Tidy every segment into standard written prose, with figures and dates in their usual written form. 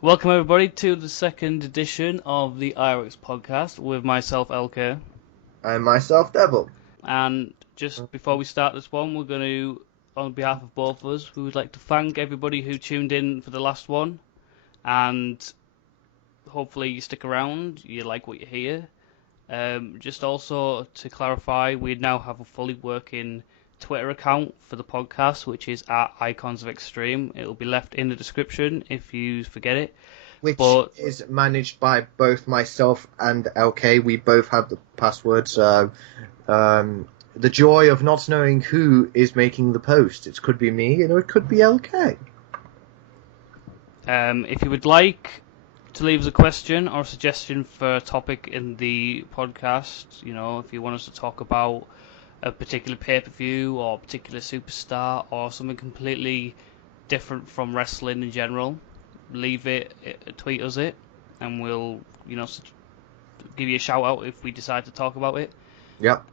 Welcome everybody to the second edition of the IOX podcast with myself, LK. And myself, Devil. And just before we start this one, we're going to, on behalf of both of us, we would like to thank everybody who tuned in for the last one. And hopefully you stick around, you like what you hear. Just also to clarify, we now have a fully working Twitter account for the podcast, which is at Icons of Extreme. It will be left in the description if you forget it. Which But is managed by both myself and LK. We both have the password, so the joy of not knowing who is making the post. It could be me, or it could be LK. if you would like to leave us a question or a suggestion for a topic in the podcast, if you want us to talk about a particular pay-per-view or a particular superstar or something completely different from wrestling in general, leave it, tweet us it, and we'll, give you a shout out if we decide to talk about it. Yep.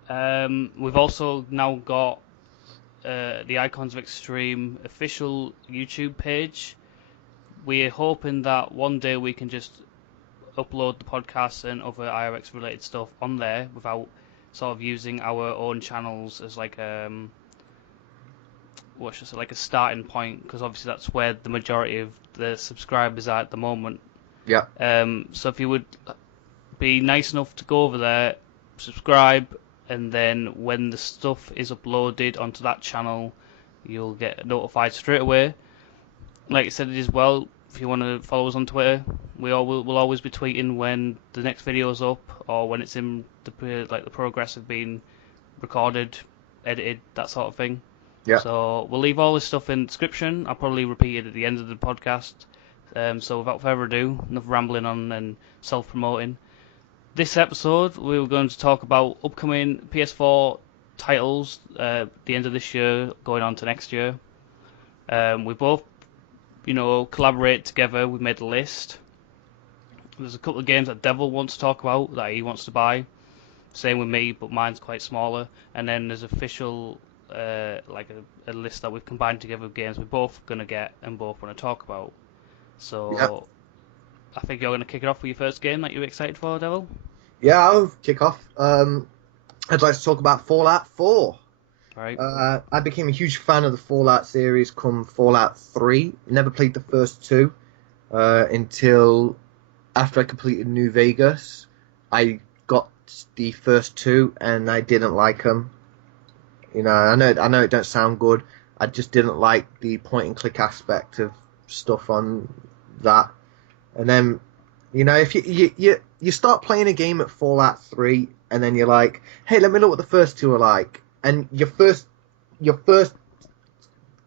We've also now got the Icons of Extreme official YouTube page. We're hoping that one day we can just upload the podcast and other IOX related stuff on there without sort of using our own channels as like like a starting point, because obviously that's where the majority of the subscribers are at the moment. Yep. So if you would be nice enough to go over there, subscribe, and then when the stuff is uploaded onto that channel, you'll get notified straight away. Like I said as well, if you want to follow us on Twitter, we'll always be tweeting when the next video is up or when it's in the progress of being recorded, edited, that sort of thing. Yep. So we'll leave all this stuff in the description. I'll probably repeat it at the end of the podcast. So without further ado, enough rambling on and self-promoting. This episode, we were going to talk about upcoming PS4 titles at the end of this year, going on to next year. We both, collaborate together. We made a list. There's a couple of games that Devil wants to talk about that he wants to buy. Same with me, but mine's quite smaller. And then there's official, a list that we've combined together of games we're both going to get and both want to talk about. So Yep. I think you're going to kick it off with your first game that you're excited for, Devil. Yeah, I'll kick off. I'd like to talk about Fallout 4. Right. I became a huge fan of the Fallout series come Fallout 3. Never played the first two until after I completed New Vegas. I got the first two and I didn't like them. I know it don't sound good. I just didn't like the point and click aspect of stuff on that. And then, if you start playing a game at Fallout 3 and then you're like, hey, let me know what the first two are like. And your first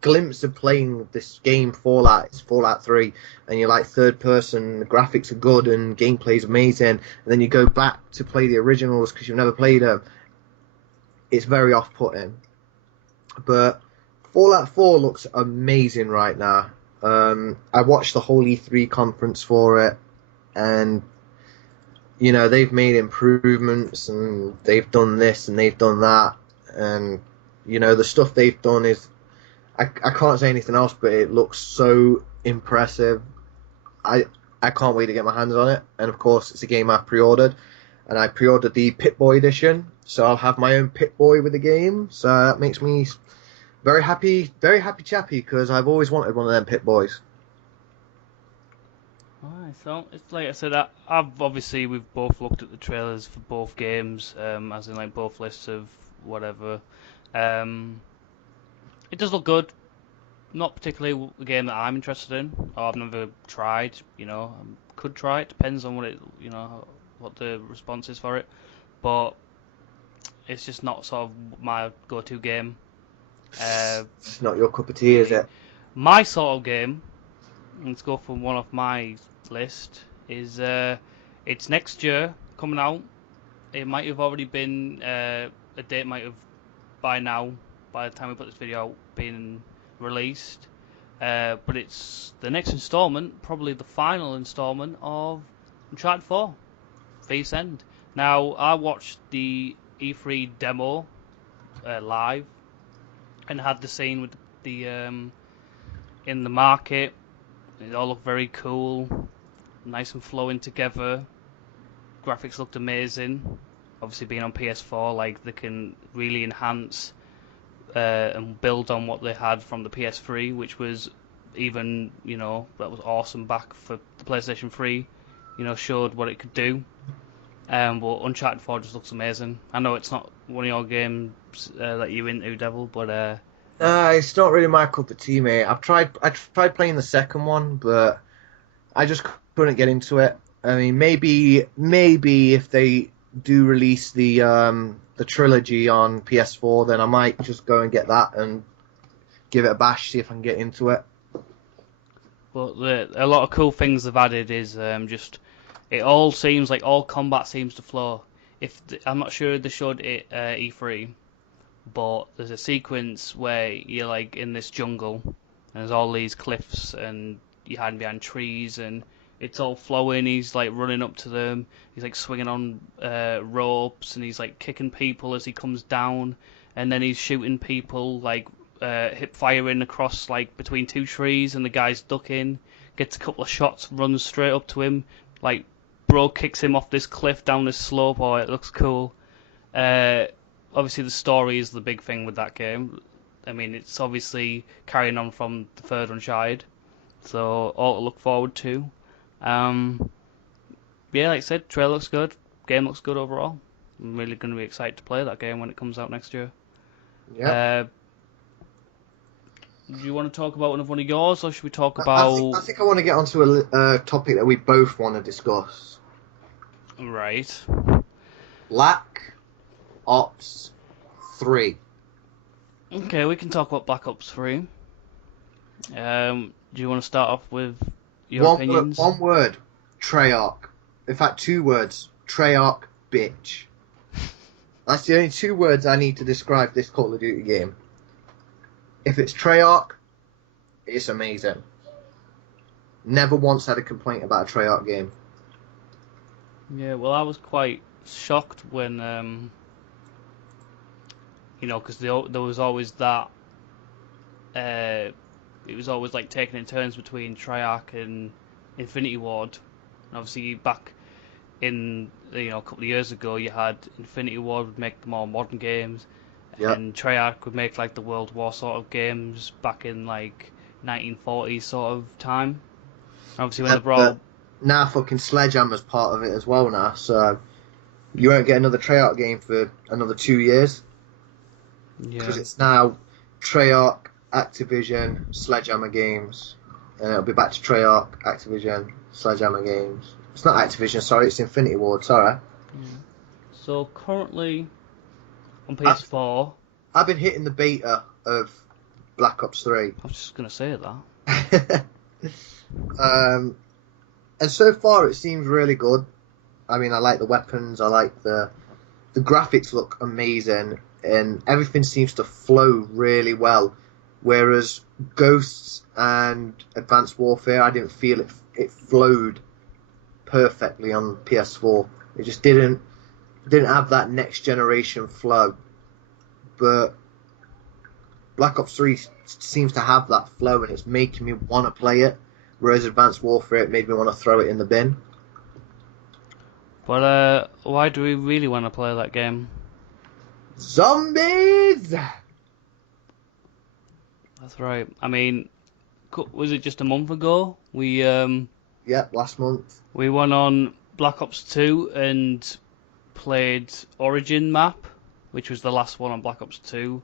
glimpse of playing this game, Fallout, is Fallout 3, and you're like third person, the graphics are good and gameplay's amazing, and then you go back to play the originals because you've never played them. It's very off-putting. But Fallout 4 looks amazing right now. I watched the whole E3 conference for it, and they've made improvements and they've done this and they've done that, and the stuff they've done is I can't say anything else, but it looks so impressive. I can't wait to get my hands on it, and of course it's a game I've pre-ordered, and I pre-ordered the Pip-Boy edition, so I'll have my own Pip-Boy with the game, so that makes me very happy chappy, because I've always wanted one of them Pip-Boys. Alright, so it's like I said, we've both looked at the trailers for both games, as in like both lists of whatever. It does look good. Not particularly a game that I'm interested in, or I've never tried. Could try it. Depends on what the response is for it. But it's just not sort of my go-to game. It's not your cup of tea, is it? My sort of game, let's go from one off my list, is it's next year coming out. It might have already been, a date might have by now, by the time we put this video out, been released. But it's the next installment, probably the final installment of Uncharted 4, Thief's End. Now, I watched the E3 demo live and had the scene with the in the market It all looked very cool, nice and flowing together. Graphics looked amazing. Obviously, being on PS4, like they can really enhance and build on what they had from the PS3, which was even, that was awesome back for the PlayStation 3. Showed what it could do. But Uncharted 4 just looks amazing. I know it's not one of your games that you're into, Devil, but It's not really my cup of tea, mate. I tried playing the second one, but I just couldn't get into it. I mean, maybe if they do release the trilogy on PS4, then I might just go and get that and give it a bash, see if I can get into it. but a lot of cool things they've added is just it all seems like all combat seems to flow. I'm not sure they showed it E3, but there's a sequence where you're like in this jungle and there's all these cliffs and you're hiding behind trees and it's all flowing. He's like running up to them. He's like swinging on ropes and he's like kicking people as he comes down, and then he's shooting people like hip firing across like between two trees, and the guy's ducking, gets a couple of shots, runs straight up to him, like bro kicks him off this cliff down this slope. Oh, it looks cool. Obviously the story is the big thing with that game. I mean, it's obviously carrying on from the third Uncharted, so all to look forward to. Yeah, like I said, trailer looks good, game looks good overall. I'm really going to be excited to play that game when it comes out next year. Yeah. Do you want to talk about another one of yours, or should we talk I about... think I want to get onto a topic that we both want to discuss. Right. Black Ops 3. Okay, we can talk about Black Ops 3. Do you want to start off with your opinions? One word, Treyarch. In fact, 2 words, Treyarch bitch. That's the only 2 words I need to describe this Call of Duty game. If it's Treyarch, it's amazing. Never once had a complaint about a Treyarch game. Yeah, well, I was quite shocked when, because there was always that. It was always like taking in turns between Treyarch and Infinity Ward. And obviously, back in a couple of years ago, you had Infinity Ward would make the more modern games, Yep. and Treyarch would make like the World War sort of games back in like 1940s sort of time. Obviously, when they brought now fucking Sledgehammer's part of it as well now, so you won't get another Treyarch game for another 2 years. Because it's now Treyarch, Activision, Sledgehammer games, and it'll be back to Treyarch, Activision, Sledgehammer games. It's not Activision, sorry, it's Infinity Ward, sorry. Yeah. So currently on PS4, I've been hitting the beta of Black Ops 3. I was just gonna say that. And so far it seems really good. I mean, I like the weapons, I like the graphics look amazing, and everything seems to flow really well. Whereas Ghosts and Advanced Warfare, I didn't feel it flowed perfectly on PS4. It just didn't have that next generation flow. But Black Ops 3 seems to have that flow, and it's making me want to play it. Whereas Advanced Warfare, it made me want to throw it in the bin. But why do we really want to play that game? Zombies! That's right. I mean, was it just a month ago? Last month. We went on Black Ops 2 and played Origin map, which was the last one on Black Ops 2.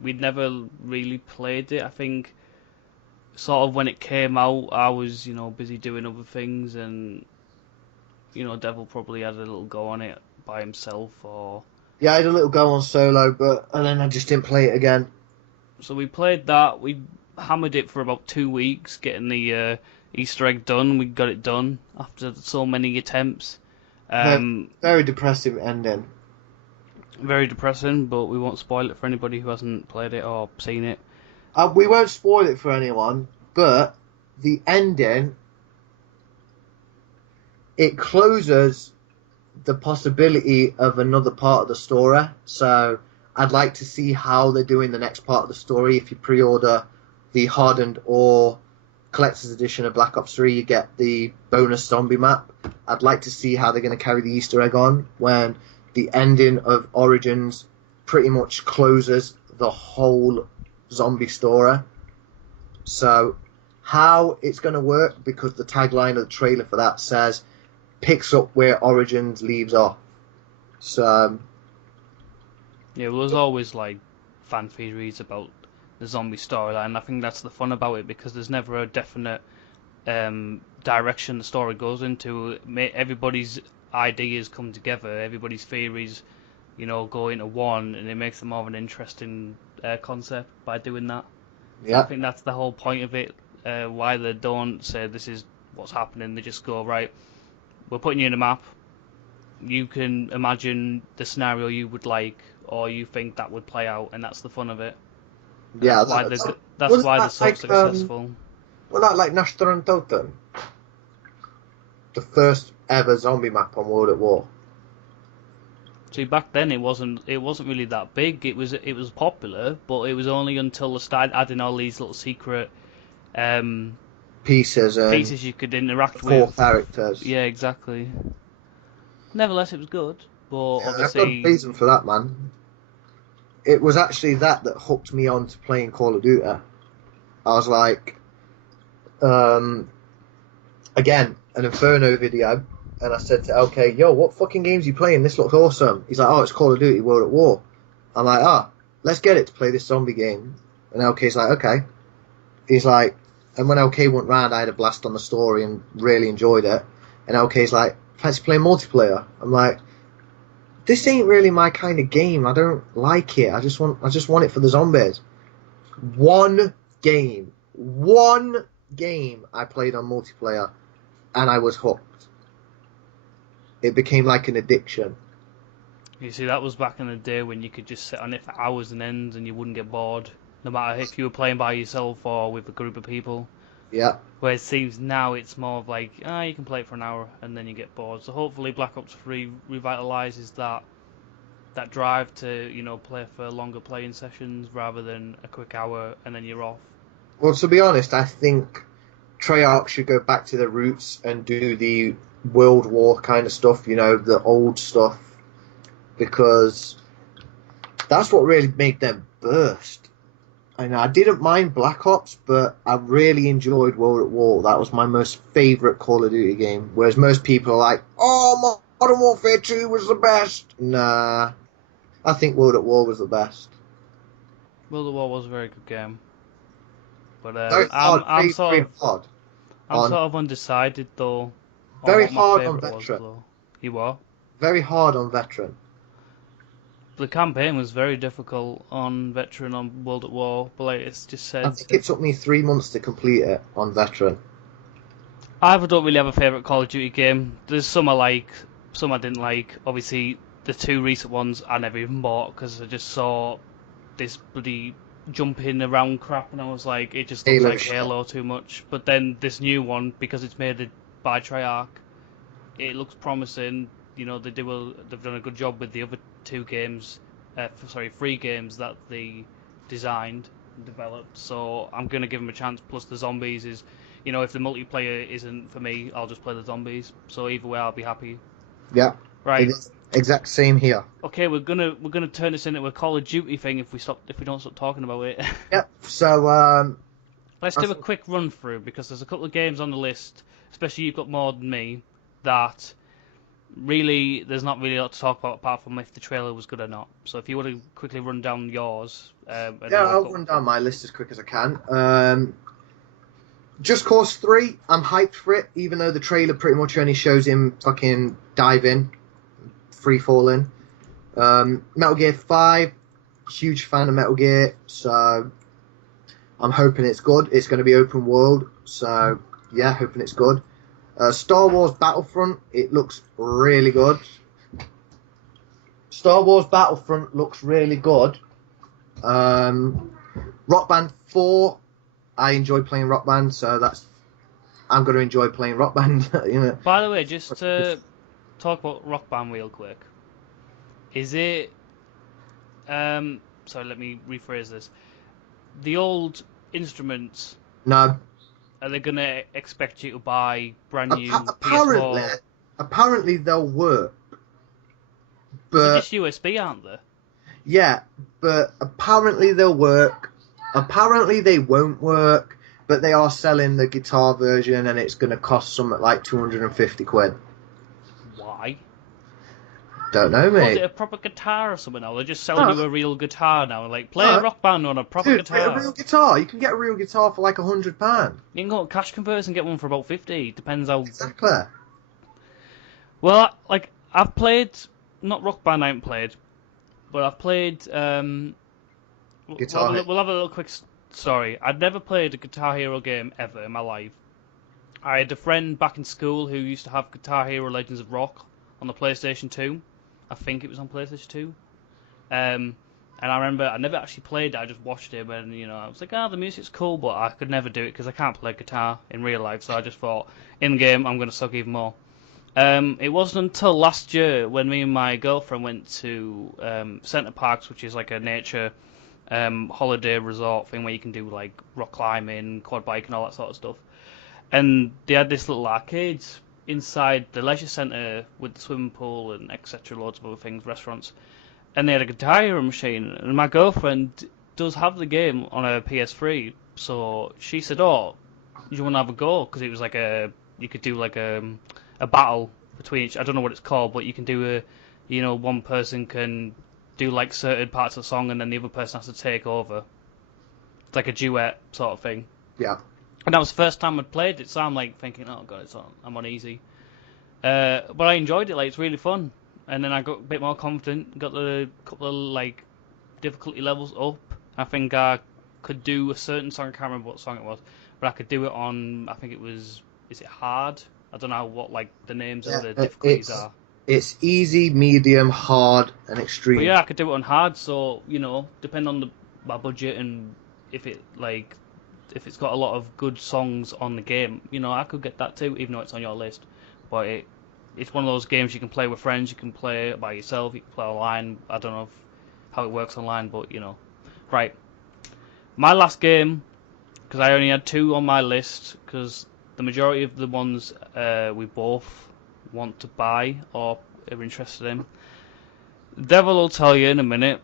We'd never really played it. I think sort of when it came out, I was, busy doing other things, and, Devil probably had a little go on it by himself, or... Yeah, I had a little go on solo, and then I just didn't play it again. So we played that, we hammered it for about 2 weeks, getting the Easter egg done. We got it done after so many attempts. Very depressive ending. Very depressing, but we won't spoil it for anybody who hasn't played it or seen it. We won't spoil it for anyone, but the ending, it closes the possibility of another part of the story. So I'd like to see how they're doing the next part of the story if you pre-order the Hardened or collector's edition of Black Ops 3, you get the bonus zombie map. I'd like to see how they're going to carry the Easter egg on when the ending of Origins pretty much closes the whole zombie story. So, how it's going to work, because the tagline of the trailer for that says, picks up where Origins leaves off. So, Yeah, well, there's always like fan theories about the zombie storyline. I think that's the fun about it, because there's never a definite direction the story goes into. Everybody's ideas come together, everybody's theories, go into one, and it makes it more of an interesting concept by doing that. So yeah. I think that's the whole point of it. Why they don't say this is what's happening. They just go, right, we're putting you in a map. You can imagine the scenario you would like, or you think that would play out, and that's the fun of it. And Yeah, that's why they're so like, successful. Well, that like Nashtorn Totem, the first ever zombie map on World at War. See, back then it wasn't really that big. It was popular, but it was only until they started adding all these little secret Pieces you could interact four with. characters. Yeah, exactly. Nevertheless, it was good, but Yeah, I've got a obviously, reason for that, man. It was actually that hooked me on to playing Call of Duty. I was like, again, an Inferno video, and I said to LK, yo, what fucking games are you playing? This looks awesome. He's like, oh, it's Call of Duty World at War. I'm like, let's get it to play this zombie game. And LK's like, okay. He's like, and when LK went round, I had a blast on the story and really enjoyed it. And LK's like, fancy playing multiplayer? I'm like, this ain't really my kind of game. I don't like it. I just want it for the zombies. One game I played on multiplayer, and I was hooked. It became like an addiction. you see, that was back in the day when you could just sit on it for hours and ends, and you wouldn't get bored, no matter if you were playing by yourself or with a group of people. Yeah. Where it seems now it's more of like, you can play it for an hour and then you get bored. So hopefully Black Ops 3 revitalizes that drive to, play for longer playing sessions rather than a quick hour and then you're off. Well, to be honest, I think Treyarch should go back to their roots and do the World War kind of stuff, the old stuff, because that's what really made them burst. And I didn't mind Black Ops, but I really enjoyed World at War. That was my most favourite Call of Duty game. Whereas most people are like, oh, Modern Warfare 2 was the best. Nah, I think World at War was the best. World of War was a very good game. But Very hard, I'm sort of of undecided though on very what my hard on favourite was veteran. though. You what? Very hard on veteran. The campaign was very difficult on veteran on World at War, but like it's just said. I think it took me 3 months to complete it on veteran. I don't really have a favourite Call of Duty game. There's some I like, some I didn't like. Obviously, the two recent ones I never even bought because I just saw this bloody jumping around crap, and I was like, it just looks Halo like shit. Halo too much. But then this new one, because it's made by Treyarch, it looks promising. They've done a good job with the other two games, three games that they designed and developed. So I'm gonna give them a chance. Plus the zombies is, if the multiplayer isn't for me, I'll just play the zombies. So either way, I'll be happy. Yeah. Right. Exact same here. Okay, we're gonna turn this into a Call of Duty thing if we don't stop talking about it. Yep. So Let's do a quick run through because there's a couple of games on the list, especially you've got more than me, that really there's not really a lot to talk about apart from if the trailer was good or not. So if you want to quickly run down yours, I'll run down my list as quick as I can. Just Cause 3, I'm hyped for it, even though the trailer pretty much only shows him fucking diving, free falling. Metal Gear 5, huge fan of Metal Gear, so I'm hoping it's good. It's going to be open world, so yeah, hoping it's good. Star Wars Battlefront, it looks really good. Star Wars Battlefront looks really good. Rock Band 4, I enjoy playing Rock Band, so I'm going to enjoy playing Rock Band. By the way, just to talk about Rock Band real quick, is it? Sorry, let me rephrase this. The old instruments. No. are they gonna expect you to buy brand new Apparently, PS4? apparently they'll work, Because they're but just USB, aren't they? yeah, but apparently they'll work. Apparently they won't work, but they are selling the guitar version, and it's going to cost something like 250 quid. Why? Don't know, Was mate. it a proper guitar or something now? They're just selling No, you a real guitar now. Like, play a no, rock band on a proper dude, get a guitar. real guitar. You can get a real guitar for like £100. You can go to Cash Converters and get one for about 50. Depends how. Exactly. Well, like, I've played. Not Rock Band, I haven't played. But I've played. Guitar Hero. We'll have a little quick story. I'd never played a Guitar Hero game ever in my life. I had a friend back in school who used to have Guitar Hero Legends of Rock on the PlayStation 2. I think it was on PlayStation 2. And I remember I never actually played it. I just watched him, and I was like, the music's cool, but I could never do it because I can't play guitar in real life. So I just thought, in game, I'm going to suck even more. It wasn't until last year when me and my girlfriend went to Centre Parks, which is like a nature holiday resort thing where you can do like rock climbing, quad biking, all that sort of stuff. And they had this little arcade inside the leisure centre with the swimming pool and etc. Loads of other things, restaurants. And they had a Guitar Hero machine. And my girlfriend does have the game on her PS3, so she said, "Oh, do you want to have a go?" Because it was like you could do like a battle between each. I don't know what it's called, but you can do one person can do like certain parts of the song, and then the other person has to take over. It's like a duet sort of thing. Yeah. And that was the first time I'd played it, so I'm like thinking, oh god, I'm on easy. But I enjoyed it, like it's really fun. And then I got a bit more confident, got the couple of like difficulty levels up. I think I could do a certain song, I can't remember what song it was, but I could do it on, I think it was, is it hard? I don't know what like the names of the difficulties are. It's easy, medium, hard, and extreme. But yeah, I could do it on hard, so depending on my budget and if it's got a lot of good songs on the game, I could get that too, even though it's on your list. But it's one of those games you can play with friends, you can play by yourself, you can play online. I don't know how it works online, but Right. My last game, because I only had 2 on my list, because the majority of the ones we both want to buy or are interested in. Devil will tell you in a minute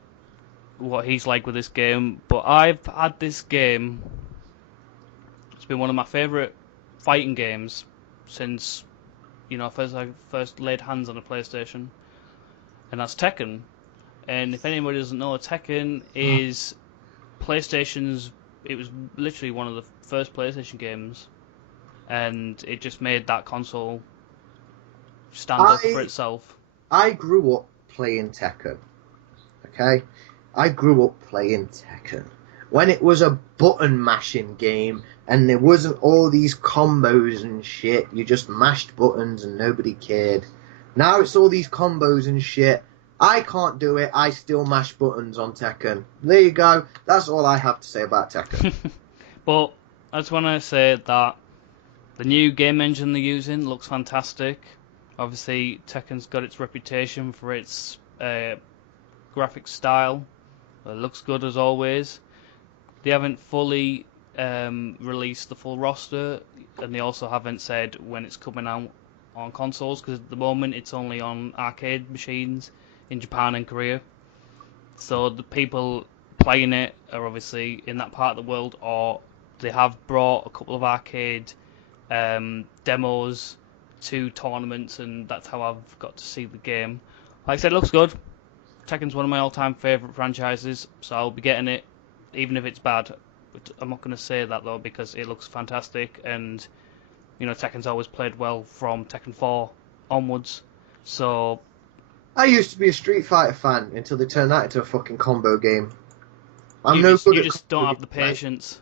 what he's like with this game, but I've had this game. It's been one of my favourite fighting games since I first laid hands on a PlayStation, and that's Tekken. And if anybody doesn't know, Tekken is PlayStation's. It was literally one of the first PlayStation games, and it just made that console stand up for itself. I grew up playing Tekken. Okay? I grew up playing Tekken. When it was a button mashing game and there wasn't all these combos and shit, you just mashed buttons and nobody cared. Now it's all these combos and shit. I can't do it, I still mash buttons on Tekken. There you go. That's all I have to say about Tekken. But I just want to say that the new game engine they're using looks fantastic. Obviously, Tekken's got its reputation for its graphic style. It looks good as always. They haven't fully released the full roster, and they also haven't said when it's coming out on consoles, because at the moment it's only on arcade machines in Japan and Korea. So the people playing it are obviously in that part of the world, or they have brought a couple of arcade demos to tournaments, and that's how I've got to see the game. Like I said, it looks good. Tekken's one of my all-time favourite franchises, so I'll be getting it, even if it's bad. But I'm not going to say that though, because it looks fantastic, and Tekken's always played well from Tekken 4 onwards. So I used to be a Street Fighter fan until they turned that into a fucking combo game. you just don't have the patience.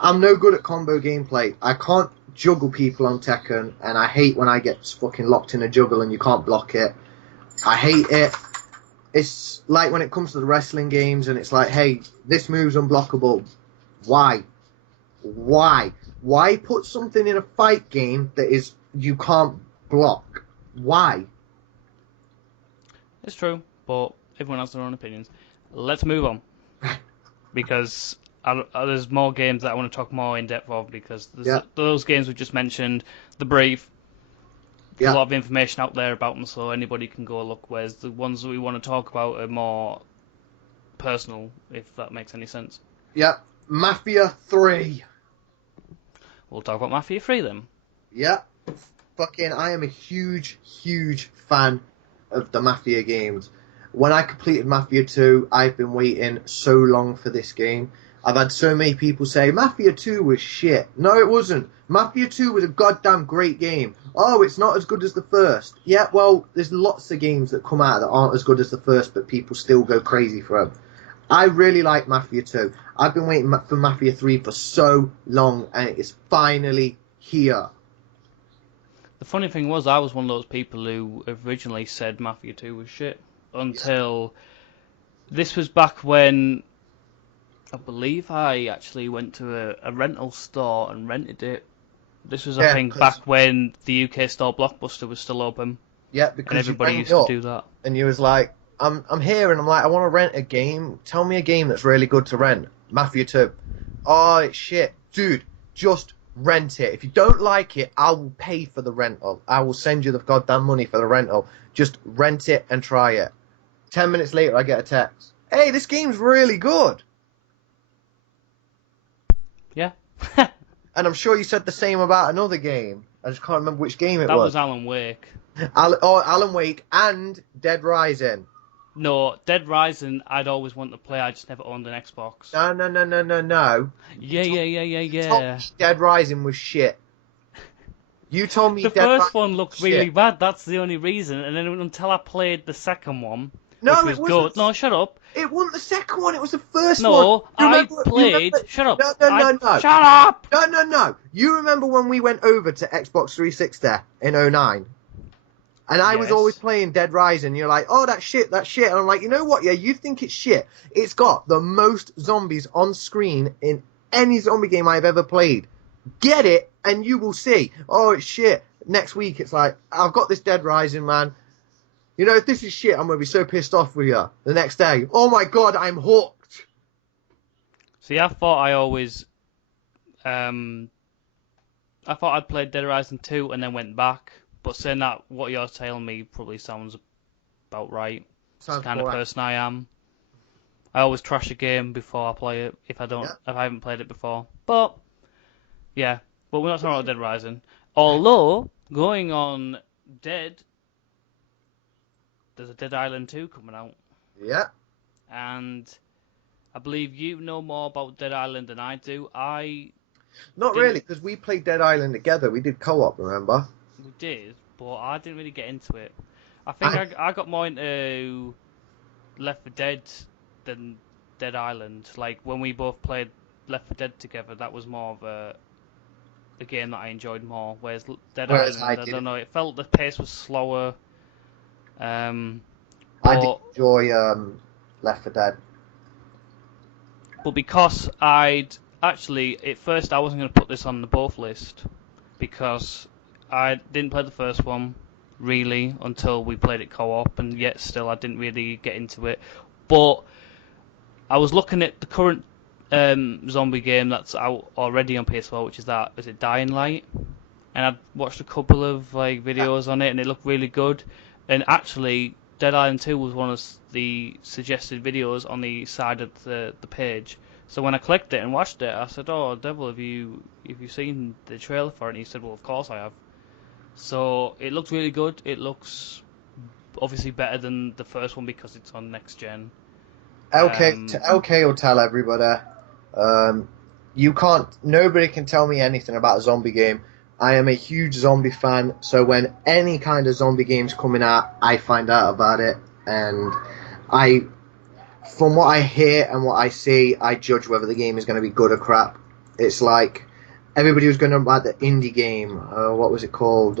I'm no good at combo gameplay. I can't juggle people on Tekken, and I hate when I get fucking locked in a juggle and you can't block it. I hate it. It's like when it comes to the wrestling games and it's like, hey, this move's unblockable. Why? Why put something in a fight game that is you can't block? Why? It's true, but everyone has their own opinions. Let's move on. Because there's more games that I want to talk more in depth of because there's Yeah. those games we just mentioned, the brief. There's a Yeah. lot of information out there about them, so anybody can go look. Whereas the ones that we want to talk about are more personal, if that makes any sense. Yeah. Mafia 3. We'll talk about Mafia 3 then. Yeah. I am a huge, huge fan of the Mafia games. When I completed Mafia 2, I've been waiting so long for this game. I've had so many people say, Mafia 2 was shit. No, it wasn't. Mafia 2 was a goddamn great game. Oh, it's not as good as the first. Yeah, well, there's lots of games that come out that aren't as good as the first, but people still go crazy for them. I really like Mafia 2. I've been waiting for Mafia 3 for so long, and it is finally here. The funny thing was, I was one of those people who originally said Mafia 2 was shit until this was back when I believe I actually went to a rental store and rented it. This was, I think, back when the UK store Blockbuster was still open. Yeah, And because you everybody rang used me to up do that. and you was like, I'm here and I'm like, I want to rent a game. Tell me a game that's really good to rent. Mafia 2. Oh, it's shit. Dude, just rent it. If you don't like it, I will pay for the rental. I will send you the goddamn money for the rental. Just rent it and try it. 10 minutes later, I get a text. Hey, this game's really good. Yeah. And I'm sure you said the same about another game. I just can't remember which game it That was. was Alan Wake. Alan Wake and Dead Rising. No, Dead Rising I'd always want to play, I just never owned an Xbox. No. Yeah. Dead Rising was shit. You told me The Dead first Rising one looked was really shit. bad, that's the only reason, and then until I played the second one, No, which it was wasn't. good. No, shut up. It wasn't the second one. It was the first one. No, You I remember, played... Shut up. No. Shut up! No. You remember when we went over to Xbox 360 in '09? And I was Yes. always playing Dead Rising. You're like, oh, that's shit. And I'm like, you know what? Yeah, you think it's shit. It's got the most zombies on screen in any zombie game I've ever played. Get it, and you will see. Oh, it's shit. Next week, it's like, I've got this Dead Rising, man. You know, if this is shit, I'm going to be so pissed off with you. The next day, oh my god, I'm hooked. See, I thought I always... I thought I'd played Dead Rising 2 and then went back. But saying that, what you're telling me probably sounds about right. It's the kind of person I am. I always trash a game before I play it if I haven't played it before. But yeah, but we're not talking about Dead Rising. Although going on Dead, there's a Dead Island 2 coming out, Yeah. and I believe you know more about Dead Island than I do. Not really, because we played Dead Island together. We did co-op, remember? We did, but I didn't really get into it. I think I got more into Left 4 Dead than Dead Island. Like when we both played Left 4 Dead together, that was more of a game that I enjoyed more. Whereas Island, I don't know, it felt the pace was slower. I did enjoy Left 4 Dead. But because at first I wasn't going to put this on the both list because I didn't play the first one really until we played it co-op, and yet still I didn't really get into it. But I was looking at the current zombie game that's out already on PS4, which is it Dying Light? And I'd watched a couple of videos on it, and it looked really good. And actually, Dead Island 2 was one of the suggested videos on the side of the page. So when I clicked it and watched it, I said, "Oh, Devil, have you seen the trailer for it?" And he said, "Well, of course I have." So it looks really good. It looks obviously better than the first one because it's on next gen. LK will tell everybody. Nobody can tell me anything about a zombie game. I am a huge zombie fan, so when any kind of zombie game's coming out, I find out about it, and from what I hear and what I see, I judge whether the game is going to be good or crap. It's like everybody was going on about the indie game. What was it called?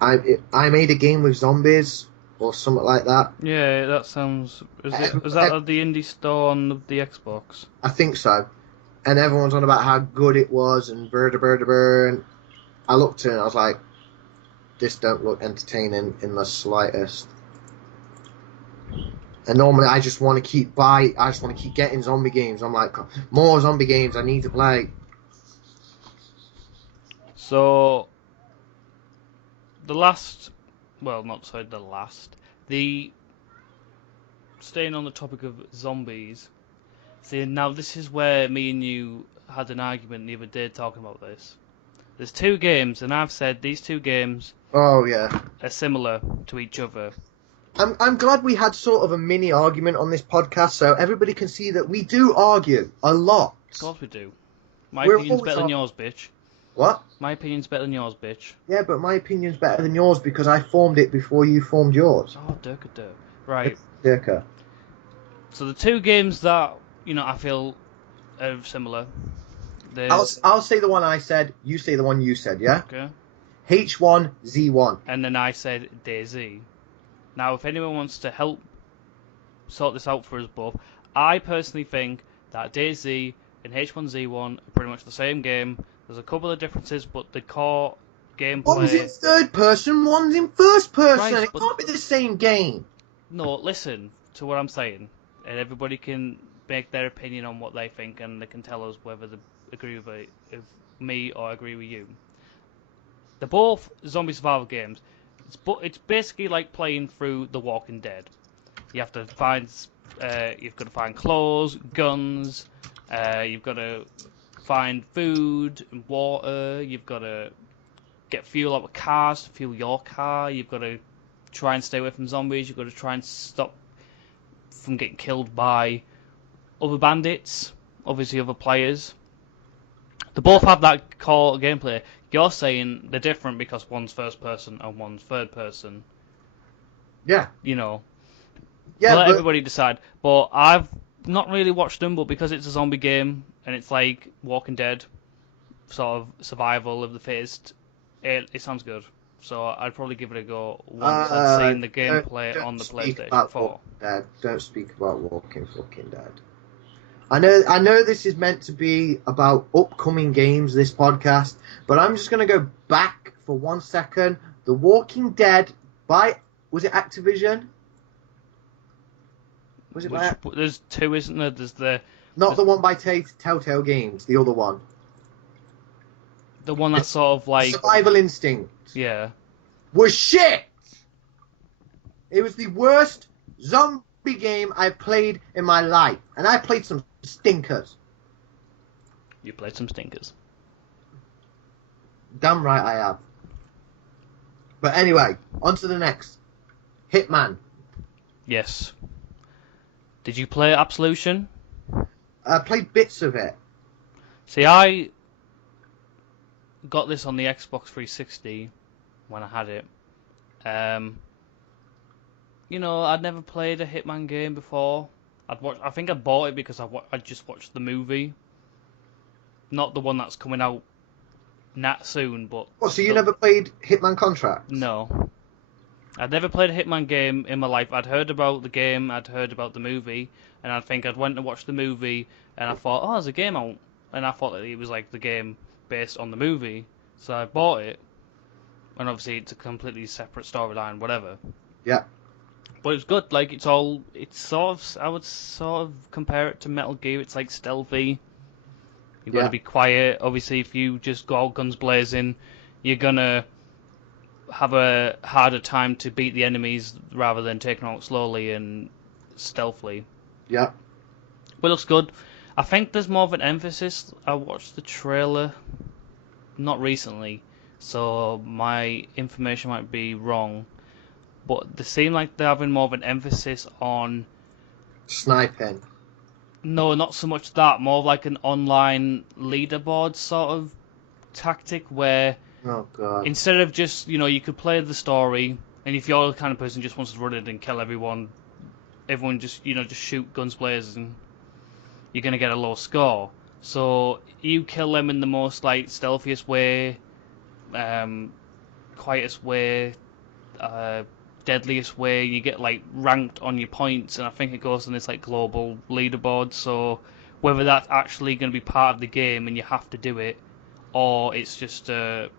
I made a game with zombies or something like that. Yeah, that sounds. Is that at the indie store on the Xbox? I think so. And everyone's on about how good it was and and I looked at it and I was like, this don't look entertaining in the slightest. And normally I just want to I just want to keep getting zombie games. I'm like, more zombie games I need to play. So the last, well, not sorry, the last, the staying on the topic of zombies. See, now this is where me and you had an argument the other day talking about this. There's two games, and I've said these two games Oh yeah. are similar to each other. I'm glad we had sort of a mini argument on this podcast, so everybody can see that we do argue a lot. Of course we do. My We're opinion's always better than yours, bitch. What? My opinion's better than yours, bitch. Yeah, but my opinion's better than yours because I formed it before you formed yours. Oh, Durka Dur. Right. Dirka. So the two games that, I feel are similar. I'll say the one I said, you say the one you said, yeah? Okay. H1Z1. And then I said DayZ. Now, if anyone wants to help sort this out for us both, I personally think that DayZ and H1Z1 are pretty much the same game. There's a couple of differences, but the core gameplay... One's in third person, one's in first person. Right, It can't be the same game. No, listen to what I'm saying, and everybody can make their opinion on what they think, and they can tell us whether they agree with me or agree with you. They're both zombie survival games. It's basically like playing through The Walking Dead. You have to find, you've got to find clothes, guns. You've got to find food and water. You've got to get fuel out of cars to fuel your car. You've got to try and stay away from zombies. You've got to try and stop from getting killed by other bandits, obviously other players. They both have that core gameplay. You're saying they're different because one's first person and one's third person. Yeah. Yeah, but everybody decide. But I've not really watched them, but because it's a zombie game and it's like Walking Dead, sort of survival of the fittest, it sounds good. So I'd probably give it a go once I'd seen the gameplay on the PlayStation 4. Don't speak about Walking fucking Dead. I know this is meant to be about upcoming games, this podcast, but I'm just going to go back for 1 second. The Walking Dead was it Activision? Was it There's two, isn't there? The one by Telltale Games, the other one. The one that's sort of like... Survival Instinct. Yeah. Was shit! It was the worst zombie game I've played in my life. And I played some stinkers. You played some stinkers. Damn right I have. But anyway, on to the next. Hitman. Yes. Did you play Absolution? I played bits of it. See, I got this on the Xbox 360 when I had it. I'd never played a Hitman game before. I think I bought it because I just watched the movie. Not the one that's coming out not soon, but... What, so you never played Hitman Contract? No. I'd never played a Hitman game in my life. I'd heard about the game, I'd heard about the movie, and I think I'd went to watch the movie, and I thought, oh, there's a game out. And I thought that it was like the game based on the movie. So I bought it. And obviously it's a completely separate storyline, whatever. Yeah. But it's good. Like, it's sort of, I would sort of compare it to Metal Gear. It's like stealthy. You've got to be quiet. Obviously, if you just go out guns blazing, you're gonna have a harder time to beat the enemies rather than taking them out slowly and stealthily. Yeah. But it looks good. I think there's more of an emphasis. I watched the trailer not recently, so my information might be wrong. But they seem like they're having more of an emphasis on... sniping. No, not so much that. More like an online leaderboard sort of tactic where... Oh, God. Instead of just, you could play the story, and if you're the kind of person who just wants to run it and kill everyone just, just shoot guns blazing, you're going to get a low score. So you kill them in the most, like, stealthiest way, quietest way, deadliest way. You get, like, ranked on your points, and I think it goes on this, like, global leaderboard. So whether that's actually going to be part of the game and you have to do it, or it's just an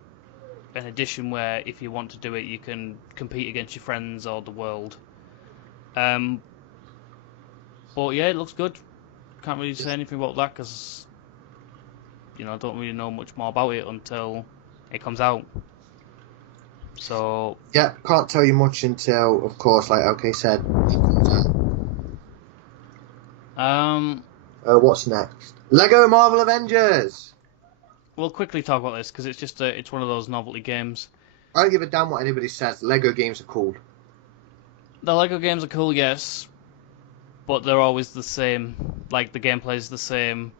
addition where if you want to do it, you can compete against your friends or the world. But yeah, it looks good. Can't really say anything about that because, I don't really know much more about it until it comes out. So, Yeah, can't tell you much until, of course, like OK said, it comes out. What's next? Lego Marvel Avengers. we'll quickly talk about this because it's one of those novelty games. I don't give a damn what anybody says. Lego games are cool. The Lego games are cool, yes, but they're always the same. Like the gameplay is the same.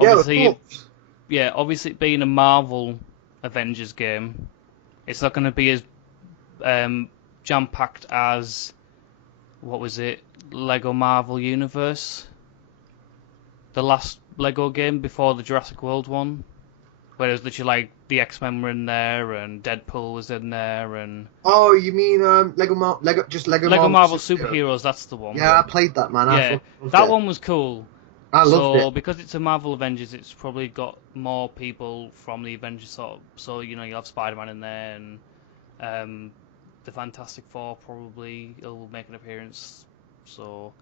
Yeah, of Obviously, course. obviously it being a Marvel Avengers game, it's not going to be as jam-packed as, what was it, Lego Marvel Universe? The last Lego game before the Jurassic World one, where it was literally like the X-Men were in there and Deadpool was in there and Oh, you mean Lego Lego Marvel Marvel Superheroes? Superheroes. That's the one. Yeah, I played that, man. I Yeah, fucking loved that it. one was cool. I loved So it. because it's a Marvel Avengers, it's probably got more people from the Avengers sort of. So you'll have Spider-Man in there and the Fantastic Four probably will make an appearance. So,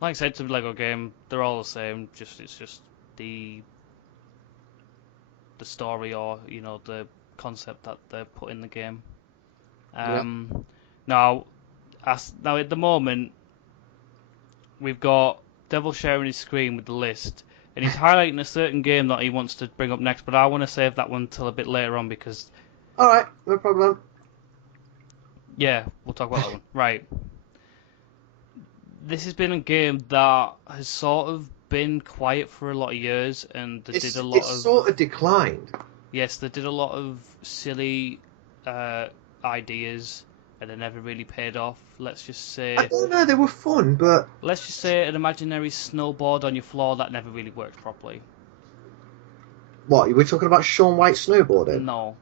like I said, it's a Lego game. They're all the same. It's just the story or the concept that they put in the game. Yeah. Now, now at the moment we've got Devil sharing his screen with the list, and he's highlighting a certain game that he wants to bring up next. But I want to save that one till a bit later on because All right, no problem. yeah, we'll talk about that one. Right. This has been a game that has sort of been quiet for a lot of years, and they did a lot It's of sort of declined. yes, they did a lot of silly ideas, and they never really paid off. I don't know. They were fun, but Let's just say an imaginary snowboard on your floor that never really worked properly. what? We're talking about Shaun White snowboarding. No.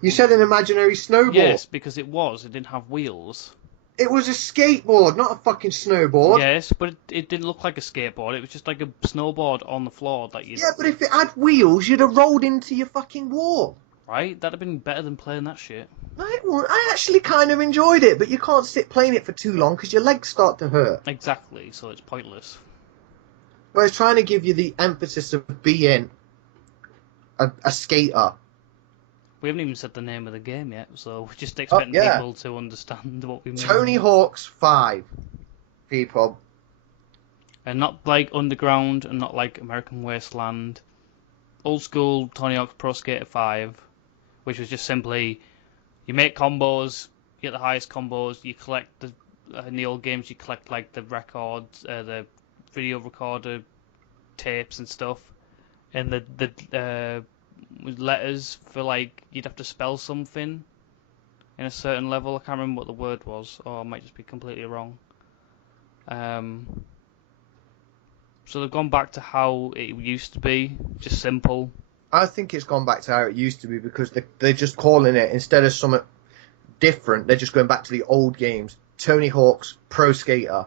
You said an imaginary snowboard. Yes, because it didn't have wheels. It was a skateboard, not a fucking snowboard. Yes, but it didn't look like a skateboard. It was just like a snowboard on the floor that you. Yeah, but if it had wheels, you'd have rolled into your fucking wall. Right? That'd have been better than playing that shit. I actually kind of enjoyed it, but you can't sit playing it for too long because your legs start to hurt. Exactly, so it's pointless. But it's trying to give you the emphasis of being a skater. We haven't even said the name of the game yet, so we're just expecting people to understand what we mean. Tony Hawk's 5, people. And not like Underground and not like American Wasteland. Old school Tony Hawk's Pro Skater 5, which was just simply you make combos, you get the highest combos, you collect in the old games you collect like the records, the video recorder tapes and stuff, and the letters for like you'd have to spell something in a certain level. I can't remember what the word was, or I might just be completely wrong. So they've gone back to how it used to be, just simple. I think it's gone back to how it used to be because they're just calling it, instead of something different, they're just going back to the old games. Tony Hawk's Pro Skater.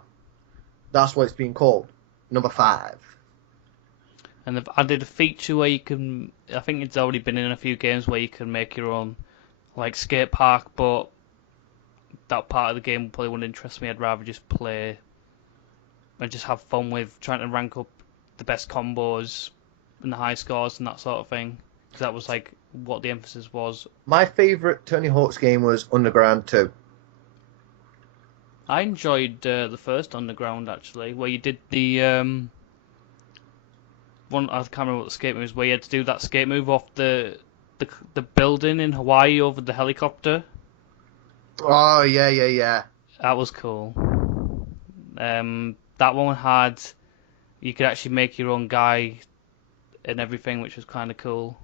That's what it's being called. Number 5. And they've added a feature where you can, I think it's already been in a few games where you can make your own, like, skate park, but that part of the game probably wouldn't interest me. I'd rather just play and just have fun with trying to rank up the best combos and the high scores and that sort of thing. Because that was, like, what the emphasis was. My favourite Tony Hawk's game was Underground 2. I enjoyed the first Underground, actually, where you did the one, I can't remember what the skate move is, where you had to do that skate move off the building in Hawaii over the helicopter. Oh, yeah. That was cool. That one had, you could actually make your own guy and everything, which was kind of cool.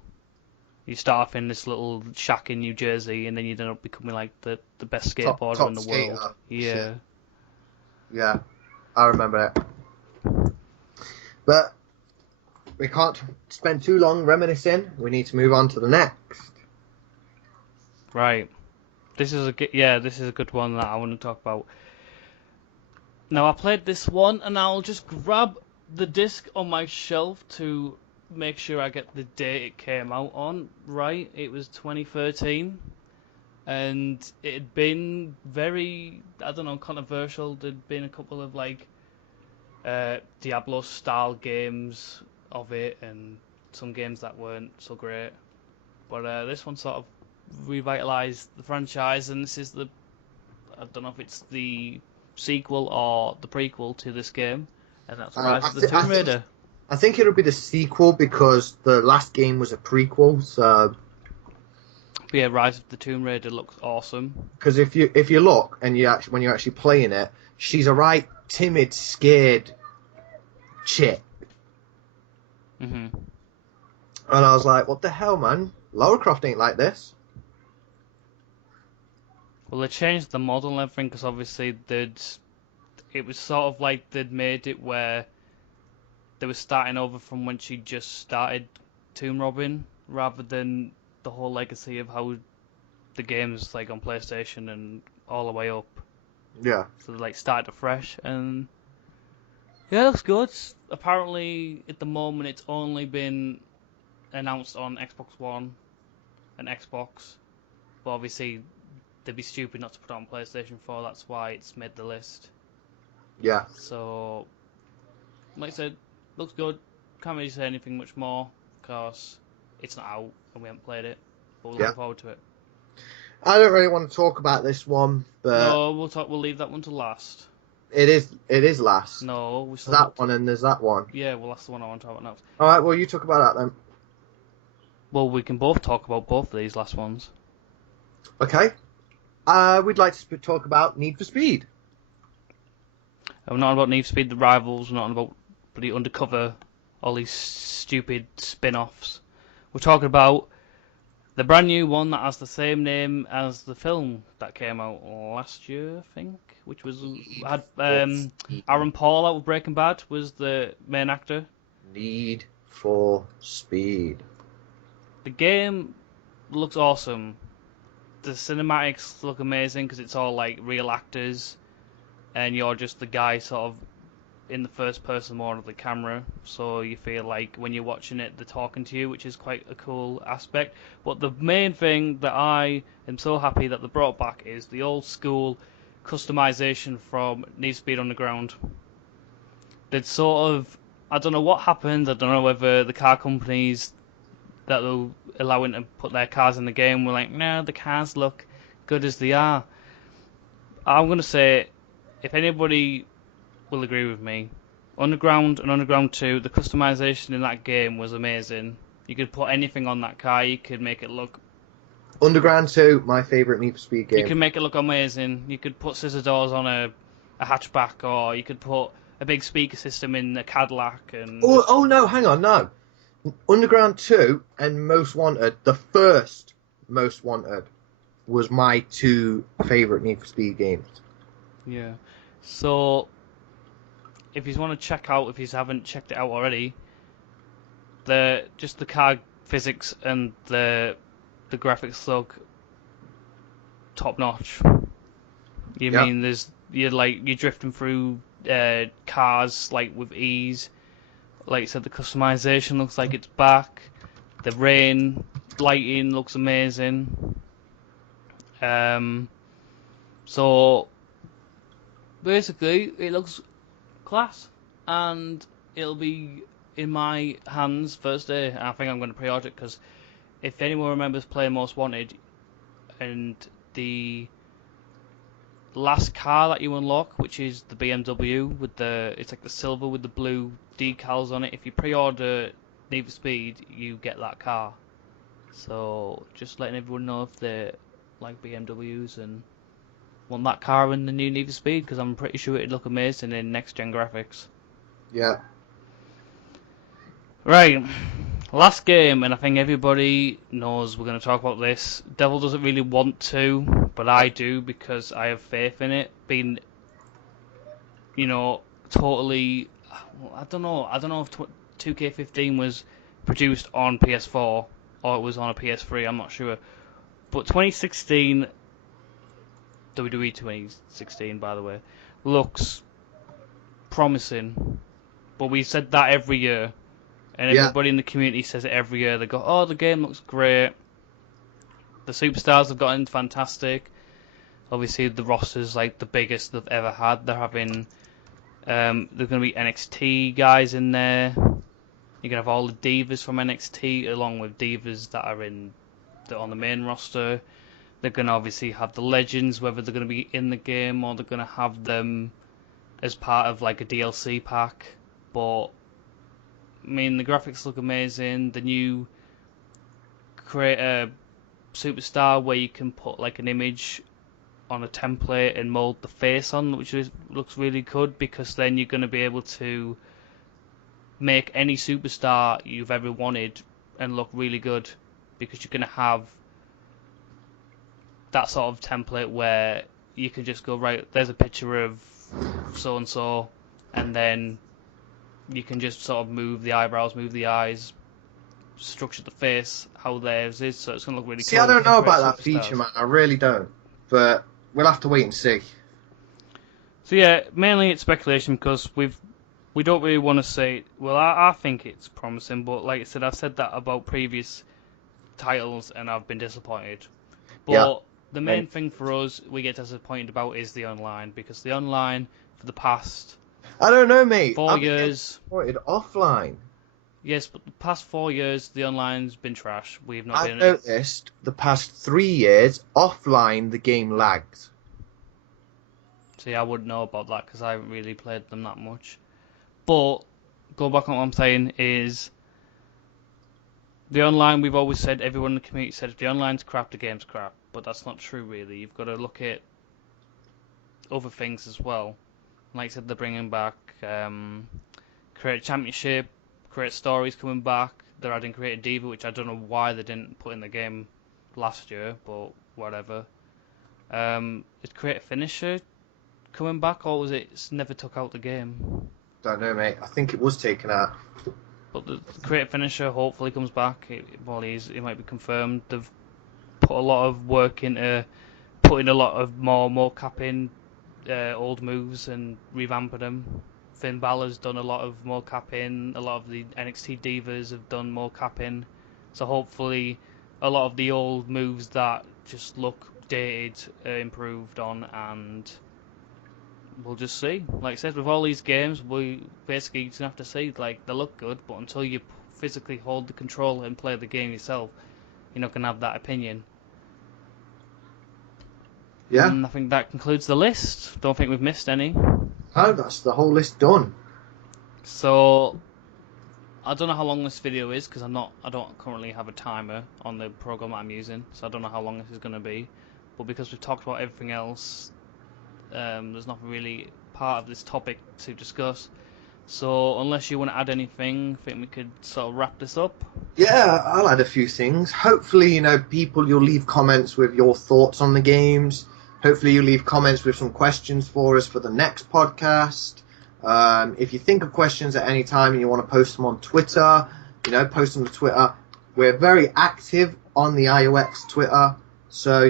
You start off in this little shack in New Jersey, and then you end up becoming like the best skateboarder top in the skater. world. Yeah. Shit. Yeah, I remember it. But we can't spend too long reminiscing. We need to move on to the next. Right. This is a good one that I want to talk about. Now I played this one, and I'll just grab the disc on my shelf to make sure I get the date it came out on right. It was 2013, and it had been very, I don't know, controversial. There'd been a couple of like Diablo style games of it, and some games that weren't so great. But this one sort of revitalized the franchise, and this is I don't know if it's the sequel or the prequel to this game, and that's Rise of the Tomb Raider. I think it'll be the sequel because the last game was a prequel. So, but yeah, Rise of the Tomb Raider looks awesome. Because if you look and when you're actually playing it, she's a right timid, scared chick. Mhm. And I was like, what the hell, man? Lara Croft ain't like this. Well, they changed the model and everything because obviously it was sort of like they'd made it where they were starting over from when she just started tomb robbing, rather than the whole legacy of how the game's like on PlayStation and all the way up. Yeah. So they like started afresh, and yeah, it looks good. Apparently, at the moment, it's only been announced on Xbox One and Xbox, but obviously they'd be stupid not to put it on PlayStation 4. That's why it's made the list. Yeah. So, like I said, looks good. Can't really say anything much more because it's not out and we haven't played it. But we're looking forward to it. I don't really want to talk about this one, but no, we'll leave that one to last. It is last. No, we still there's that one and there's that one. Yeah, well that's the one I want to talk about next. All right, well you talk about that then. Well, we can both talk about both of these last ones. Okay. We'd like to talk about Need for Speed. We're not about Need for Speed the Rivals. We're not about bloody Undercover. All these stupid spin-offs. We're talking about the brand new one that has the same name as the film that came out last year, I think, which had Aaron Paul out of Breaking Bad was the main actor. Need for Speed. The game looks awesome. The cinematics look amazing because it's all like real actors, and you're just the guy sort of in the first person mode of the camera, so you feel like when you're watching it they're talking to you, which is quite a cool aspect. But the main thing that I am so happy that they brought back is the old school customization from Need for Speed Underground. They'd sort of, I don't know what happened, I don't know whether the car companies that they're allowing to put their cars in the game were like, no, the cars look good as they are. I'm going to say, if anybody will agree with me, Underground and Underground 2, the customization in that game was amazing. You could put anything on that car, you could make it look... Underground 2, my favourite Need for Speed game. You could make it look amazing. You could put scissor doors on a hatchback, or you could put a big speaker system in a Cadillac. And oh no, hang on, no. Underground 2 and Most Wanted, the first Most Wanted, was my two favourite Need for Speed games. Yeah. So, if you want to check out, if you haven't checked it out already, just the car physics and the graphics look top notch. Mean you're drifting through cars like with ease. Like I said, the customization looks like it's back. The rain lighting looks amazing. So basically, it looks class, and it'll be in my hands first day. I think I'm going to pre-order it because if anyone remembers playing Most Wanted, and the last car that you unlock, which is the BMW with it's like the silver with the blue decals on it. If you pre-order Need for Speed, you get that car. So just letting everyone know if they like BMWs and want that car in the new Need for Speed, because I'm pretty sure it'd look amazing in next gen graphics. Yeah. Right, last game, and I think everybody knows we're going to talk about this. Devil doesn't really want to, but I do because I have faith in it. Being, totally. I don't know if 2K15 was produced on PS4 or it was on a PS3. I'm not sure. But 2016, WWE 2016, by the way, looks promising. But we said that every year. And everybody in the community says it every year. They go, oh, the game looks great. The superstars have gotten fantastic. Obviously, the roster's like the biggest they've ever had. They're having There's going to be NXT guys in there. You're going to have all the divas from NXT along with divas that are on the main roster. They're going to obviously have the legends, whether they're going to be in the game or they're going to have them as part of like a DLC pack. But I mean, the graphics look amazing. The new create a superstar where you can put like an image on a template and mold the face on, which looks really good, because then you're going to be able to make any superstar you've ever wanted and look really good, because you're going to have that sort of template where you can just go, right, there's a picture of so and so, and then you can just sort of move the eyebrows, move the eyes, structure the face how theirs is, so it's going to look really See, cool. I don't know about that Superstars. feature, man. I really don't. But we'll have to wait and see. So yeah, mainly it's speculation because we don't really want to say. Well, I think it's promising, but like I said, I've said that about previous titles and I've been disappointed. But Yeah. the main thing for us we get disappointed about is the online, because the online for the past I don't know, mate. 4 years. Disappointed offline. Yes, but the past 4 years the online's been trash. We've not I've been. noticed the past 3 years offline the game lagged. See, I wouldn't know about that because I haven't really played them that much. But go back on what I'm saying is the online. We've always said, everyone in the community said, if the online's crap, the game's crap. But that's not true, really. You've got to look at other things as well. Like I said, they're bringing back Create Championship, Create Stories coming back. They're adding Create Diva, which I don't know why they didn't put in the game last year, but whatever. Is Create Finisher coming back, or was it never took out the game? Don't know, mate. I think it was taken out. But the Create Finisher hopefully comes back. It might be confirmed. They've put a lot of work into putting a lot of more capping old moves and revamping them. Finn Balor's done a lot of more capping. A lot of the NXT divas have done more capping. So hopefully a lot of the old moves that just look dated are improved on, and we'll just see. Like I said, with all these games, we basically just have to see. Like, they look good, but until you physically hold the controller and play the game yourself, you're not going to have that opinion. Yeah. And I think that concludes the list. Don't think we've missed any. Oh, that's the whole list done. So I don't know how long this video is because I don't currently have a timer on the program that I'm using, so I don't know how long this is going to be. But because we've talked about everything else, there's not really part of this topic to discuss. So unless you want to add anything, I think we could sort of wrap this up. Yeah, I'll add a few things. Hopefully, people, you'll leave comments with your thoughts on the games. Hopefully, you'll leave comments with some questions for us for the next podcast. If you think of questions at any time and you want to post them on Twitter, post them to Twitter. We're very active on the IOX Twitter, so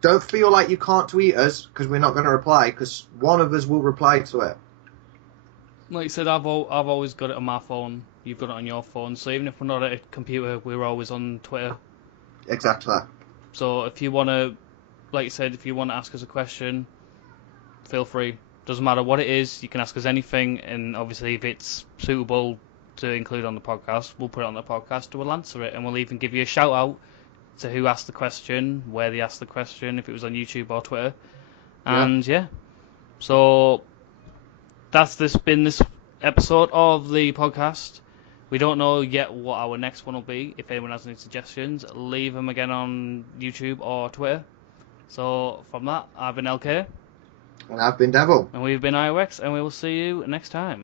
don't feel like you can't tweet us because we're not going to reply, because one of us will reply to it. Like I said, I've always got it on my phone. You've got it on your phone, so even if we're not at a computer, we're always on Twitter. Exactly. So if you want to, like I said, if you want to ask us a question, feel free. Doesn't matter what it is, you can ask us anything, and obviously if it's suitable to include on the podcast, we'll put it on the podcast, we'll answer it, and we'll even give you a shout out to who asked the question, where they asked the question, if it was on YouTube or Twitter. And yeah, so that's been this episode of the podcast. We don't know yet what our next one will be. If anyone has any suggestions, leave them again on YouTube or Twitter. So from that, I've been LK. And I've been Devil. And we've been IOX, and we will see you next time.